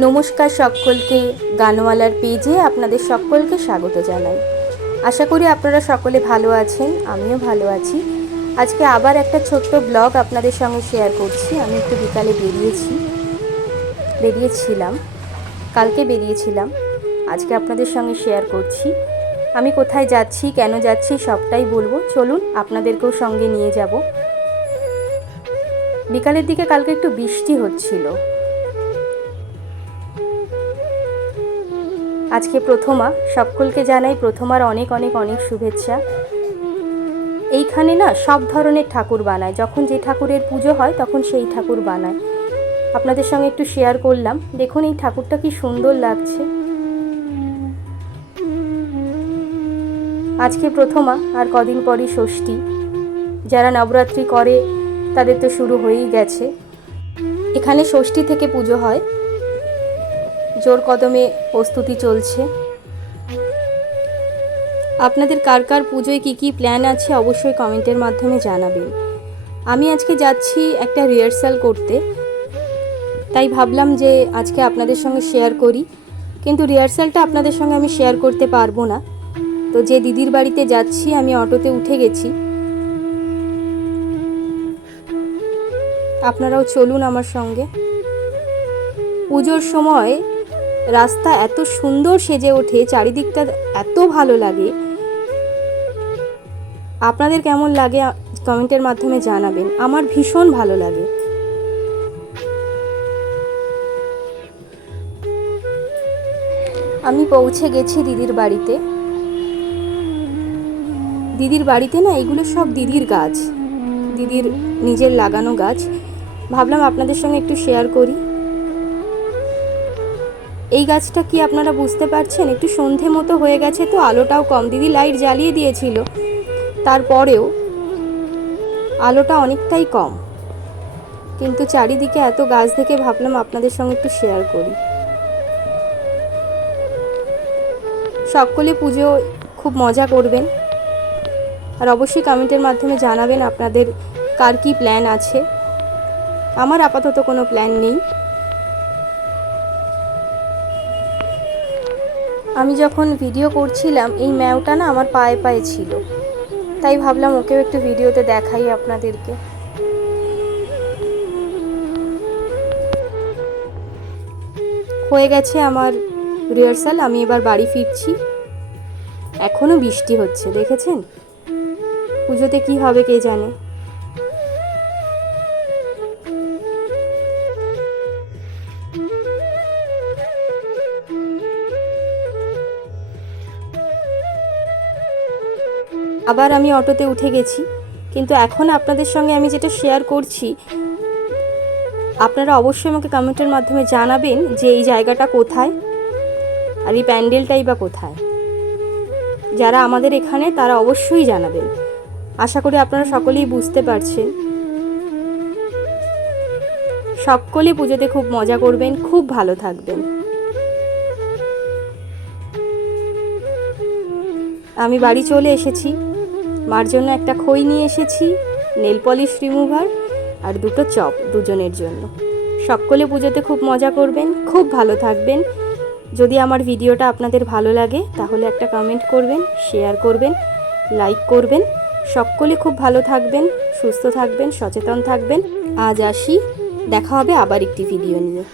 নমস্কার সকলকে, গানওয়ালার পেজে আপনাদের সকলকে স্বাগত জানাই। আশা করি আপনারা সকলে ভালো আছেন, আমিও ভালো আছি। আজকে আবার একটা ছোট্ট ব্লগ আপনাদের সঙ্গে শেয়ার করছি। আমি একটু বিকালে বেরিয়েছিলাম, কালকে বেরিয়েছিলাম, আজকে আপনাদের সঙ্গে শেয়ার করছি। আমি কোথায় যাচ্ছি, কেন যাচ্ছি সবটাই বলবো। চলুন আপনাদেরকেও সঙ্গে নিয়ে যাব। বিকালের দিকে কালকে একটু বৃষ্টি হচ্ছিল। আজকে প্রথমা, সকলকে জানাই প্রথমার অনেক অনেক অনেক শুভেচ্ছা। এইখানে না সব ধরনের ঠাকুর বানায়, যখন যে ঠাকুরের পুজো হয় তখন সেই ঠাকুর বানায়। আপনাদের সঙ্গে একটু শেয়ার করলাম। দেখুন এই ঠাকুরটা কি সুন্দর লাগছে। আজকে প্রথমা, আর কদিন পরই ষষ্ঠী। যারা নবরাত্রি করে তাদের তো শুরু হয়েই গেছে। এখানে ষষ্ঠী থেকে পুজো হয়, জোর কদমে প্রস্তুতি চলছে। আপনাদের কার কার পুজোয় কী কী প্ল্যান আছে অবশ্যই কমেন্টের মাধ্যমে জানাবেন। আমি আজকে যাচ্ছি একটা রিহার্সাল করতে, তাই ভাবলাম যে আজকে আপনাদের সঙ্গে শেয়ার করি। কিন্তু রিহার্সালটা আপনাদের সঙ্গে আমি শেয়ার করতে পারবো না। তো যে দিদির বাড়িতে যাচ্ছি আমি অটোতে উঠে গেছি, আপনারাও চলুন আমার সঙ্গে। পুজোর সময় রাস্তা এত সুন্দর সেজে ওঠে, চারিদিকটা এত ভালো লাগে। আপনাদের কেমন লাগে কমেন্টের মাধ্যমে জানাবেন। আমার ভীষণ ভালো লাগে। আমি পৌঁছে গেছি দিদির বাড়িতে। দিদির বাড়িতে না এগুলো সব দিদির গাছ, দিদির নিজের লাগানো গাছ। ভাবলাম আপনাদের সঙ্গে একটু শেয়ার করি। এই গাছটা কি আপনারা বুঝতে পারছেন? একটু সন্ধে মতো হয়ে গেছে তো, আলোটাও কম। দিদি লাইট জ্বালিয়ে দিয়েছিল, তারপরেও আলোটা অনেকটাই কম। কিন্তু চারিদিকে এত গাছ দেখে ভাবলাম আপনাদের সঙ্গে একটু শেয়ার করি। সকলে পুজো খুব মজা করবেন, আর অবশ্যই কমেন্টের মাধ্যমে জানাবেন আপনাদের কার কী প্ল্যান আছে। আমার আপাতত কোনো প্ল্যান নেই। আমি যখন ভিডিও করছিলাম এই ম্যাওটা না আমার পায়ে পায়ে ছিল, তাই ভাবলাম ওকেও একটু ভিডিওতে দেখাই আপনাদেরকে। হয়ে গেছে আমার রিহার্সাল, আমি এবার বাড়ি ফিরছি। এখনও বৃষ্টি হচ্ছে, দেখেছেন? পুজোতে কি হবে কে জানে। আবার আমি অটোতে উঠে গেছি, কিন্তু এখন আপনাদের সঙ্গে আমি যেটা শেয়ার করছি, আপনারা অবশ্যই আমাকে কমেন্টের মাধ্যমে জানাবেন যে এই জায়গাটা কোথায় আর এই প্যান্ডেলটাই বা কোথায়। যারা আমাদের এখানে তারা অবশ্যই জানাবেন। আশা করি আপনারা সকলেই বুঝতে পারছেন। সকলে পুজোতে খুব মজা করবেন, খুব ভালো থাকবেন। আমি বাড়ি চলে এসেছি। মার জন্য একটা খই নিয়ে এসেছি, নেল পলিশ রিমুভার আর দুটো চপ দুজনের জন্য। সকলে পুজোতে খুব মজা করবেন, খুব ভালো থাকবেন। যদি আমার ভিডিওটা আপনাদের ভালো লাগে তাহলে একটা কমেন্ট করবেন, শেয়ার করবেন, লাইক করবেন। সকলে খুব ভালো থাকবেন, সুস্থ থাকবেন, সচেতন থাকবেন। আজ আসি, দেখা হবে আবার একটি ভিডিও নিয়ে।